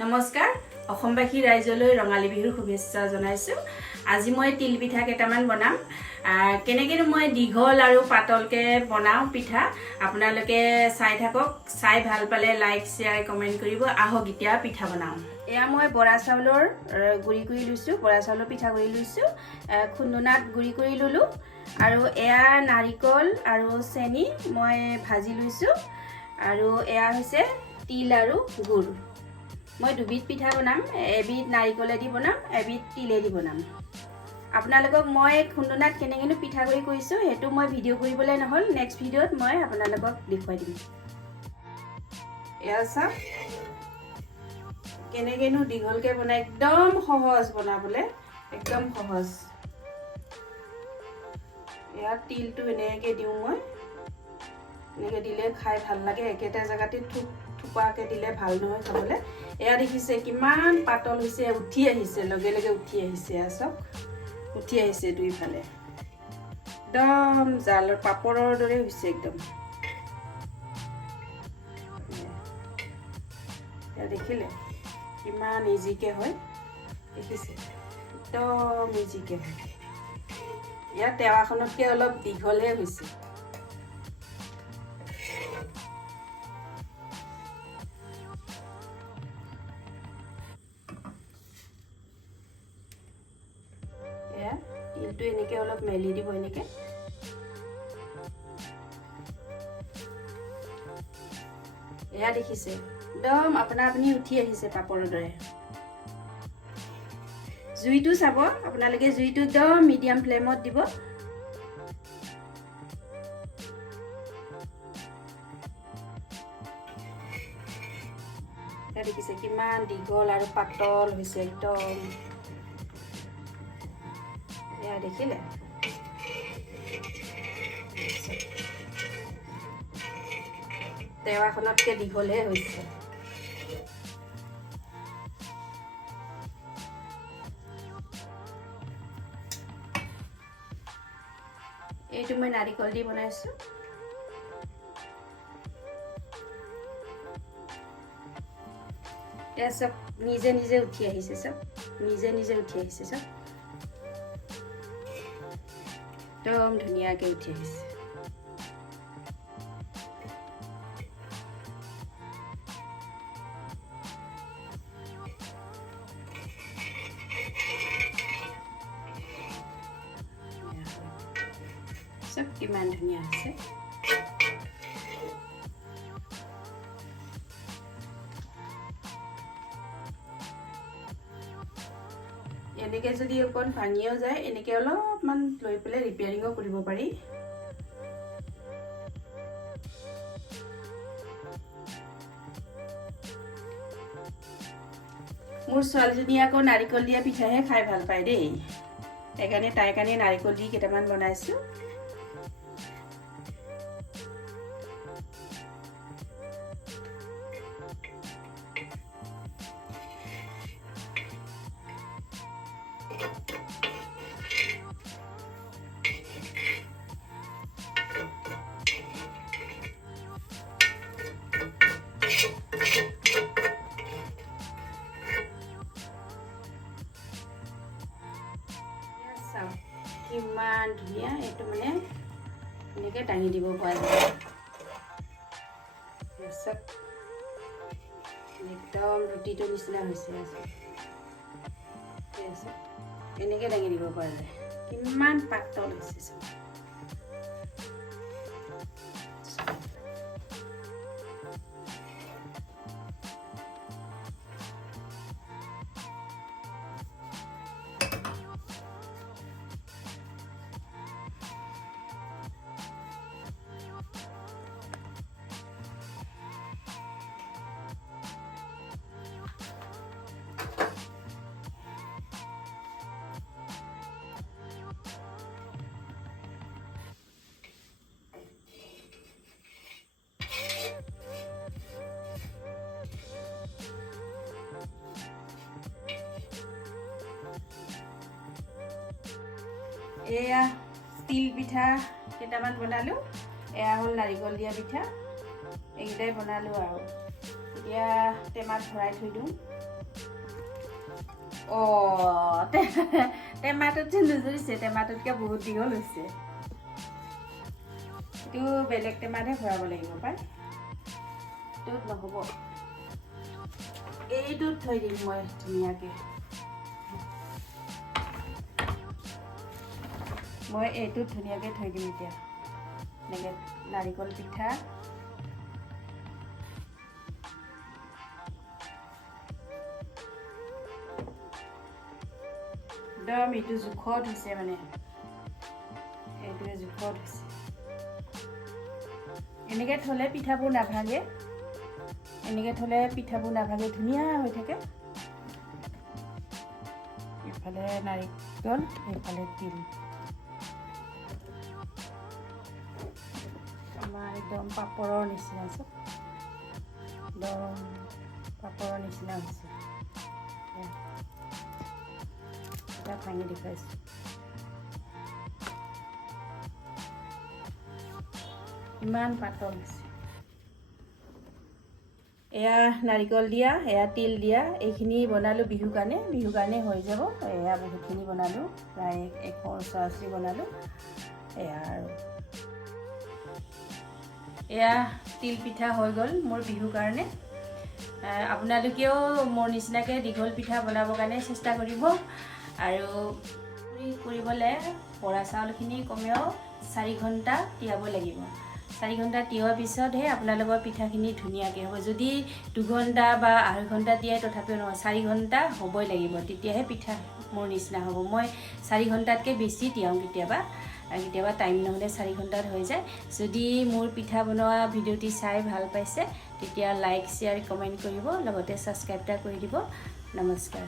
নমস্কাৰ অসমবাসী ৰাইজলৈ ৰঙালী বিহুৰ শুভেচ্ছা জনাইছো। আজি মই তিল পিঠা কেইটামান বনাম। কেনেকৈ মই দীঘল আৰু পাতলকে বনাও পিঠা আপোনালোকে চাই থাকক। চাই ভাল পালে লাইক শেয়াৰ কমেন্ট কৰিব। আহক এতিয়া পিঠা বনাও। এয়া মই বৰা চাউলৰ গুড়ি কৰি লৈছো, বৰা চাউলৰ পিঠা গুড়ি লৈছো, খুন্দনাত গুড়ি কৰি ললো। আৰু এয়া নাৰিকল আৰু চেনি মই ভাজি লৈছো। আৰু এয়া হৈছে তিল আৰু গুড়। মই দুবিধ পিঠা বনাম, এবিধ নাৰিকলেদি বনাম, এবিধ তিলেদি বনাম। আপোনালোকক মই খুন্দনাত কেনেকৈ পিঠাগুড়ি কৰিছোঁ সেইটো মই ভিডিঅ' কৰিবলৈ নহ'ল, নেক্সট ভিডিঅ'ত মই আপোনালোকক দেখুৱাই দিম। এয়া চাওক কেনেকৈনো দীঘলকৈ বনাই, একদম সহজ বনাবলৈ, একদম সহজ। এয়া তিলটো এনেকৈ দিওঁ মই, এনেকৈ দিলে খাই ভাল লাগে। একেটা জেগাতে থোপাকৈ দিলে ভাল নহয় খাবলৈ। এয়া দেখিছে কিমান পাতল হৈছে, উঠি আহিছে, লগে লগে উঠি আহিছে। এয়া চাওক উঠি আহিছে দুইফালে, একদম জালৰ পাপৰৰ দৰে হৈছে একদম। এয়া দেখিলে কিমান ইজিকৈ হয়, দেখিছে একদম ইজিকৈ হয়। ইয়াত টেৱাখনতকৈ অলপ দীঘলহে হৈছে। তিলটো এনেকৈ অলপ মেলি দিব, এনেকৈ এয়া দেখিছে একদম আপনা আপুনি উঠি আহিছে পাপৰৰ দৰে। জুইটো চাব আপোনালোকে, জুইটো একদম মিডিয়াম ফ্লেমত দিব। এয়া দেখিছে কিমান দীঘল আৰু পাতল হৈছে একদম। এয়া দেখিলে টেৱাখনতকৈ দীঘলহে হৈছে। এইটো মই নাৰিকল দি বনাইছো। এয়া চব নিজে নিজে উঠি আহিছে, চব নিজে নিজে উঠি আহিছে, চব একদম ধুনীয়াকৈ উঠি আহিছে। চব কিমান ধুনীয়া আছে। এনেকৈ যদি অকণ ভাঙিও যায়, এনেকৈ অলপমান লৈ পেলাই ৰিপেয়াৰিঙো কৰিব পাৰি। মোৰ ছোৱালীজনী আকৌ নাৰিকল দিয়া পিঠাহে খাই ভাল পায় দেই, সেইকাৰণে তাইৰ কাৰণে নাৰিকল দি কেইটামান বনাইছো। কিমান ধুনীয়া, এইটো মানে এনেকৈ দাঙি দিব পৰা যায়। একদম ৰুটিটোৰ নিচিনা হৈছে, এনেকৈ দাঙি দিব পৰা যায়। কিমান পাতল হৈছে চব। এয়া তিল পিঠা কেইটামান বনালো। এয়া হ'ল নাৰিকল দিয়া পিঠা, এইকেইটাই বনালো আৰু এতিয়া টেমাত ভৰাই থৈ দিওঁ টেমাটোত যে নুজুৰিছে টেমাটোতকৈ বহুত দীঘল হৈছে এইটো বেলেগ টেমাতহে ভৰাব লাগিব পাই এইটোত নহ'ব এইটোত থৈ দিম মই ধুনীয়াকৈ মই এইটোত ধুনীয়াকৈ থৈ দিম এতিয়া এনেকৈ নাৰিকল পিঠা একদম এইটো জোখত হৈছে মানে এইটোৱে জোখত হৈছে এনেকৈ থ'লে পিঠাবোৰ নাভাঙে এনেকৈ থ'লে পিঠাবোৰ নাভাঙে ধুনীয়া হৈ থাকে এইফালে নাৰিকল এইফালে তিল আমাৰ একদম পাপৰৰ নিচিনা আছে একদম পাপৰৰ নিচিনা হৈছে এটা ভাঙি দেখুৱাইছোঁ ইমান পাতল আছে এয়া নাৰিকল দিয়া এয়া তিল দিয়া এইখিনি বনালোঁ বিহুৰ কাৰণে হৈ যাব এয়া বহুতখিনি বনালোঁ প্ৰায় 184 বনালোঁ এয়া আৰু এয়া তিল পিঠা হৈ গ'ল মোৰ বিহুৰ কাৰণে আপোনালোকেও মোৰ নিচিনাকৈ দীঘল পিঠা বনাবৰ কাৰণে চেষ্টা কৰিব আৰু কৰিবলৈ বৰা চাউলখিনি কমেও 4 ঘণ্টা তিয়াব লাগিব 4 ঘণ্টা তিওৱাৰ পিছতহে আপোনালোকৰ পিঠাখিনি ধুনীয়াকৈ হ'ব যদি 2 ঘণ্টা বা 2.5 ঘণ্টা তিয়াই তথাপিও নহয় 4 ঘণ্টা হ'বই লাগিব তেতিয়াহে পিঠা মোৰ নিচিনা হ'ব মই 4 ঘণ্টাতকৈ বেছি তিয়াওঁ কেতিয়াবা টাইম নহ'লে 4 ঘণ্টাত হৈ যায় যদি মোৰ পিঠা বনোৱা ভিডিঅ'টি চাই ভাল পাইছে তেতিয়া লাইক শ্বেয়াৰ কমেণ্ট কৰিব লগতে ছাবস্ক্ৰাইব কৰি দিব নমস্কাৰ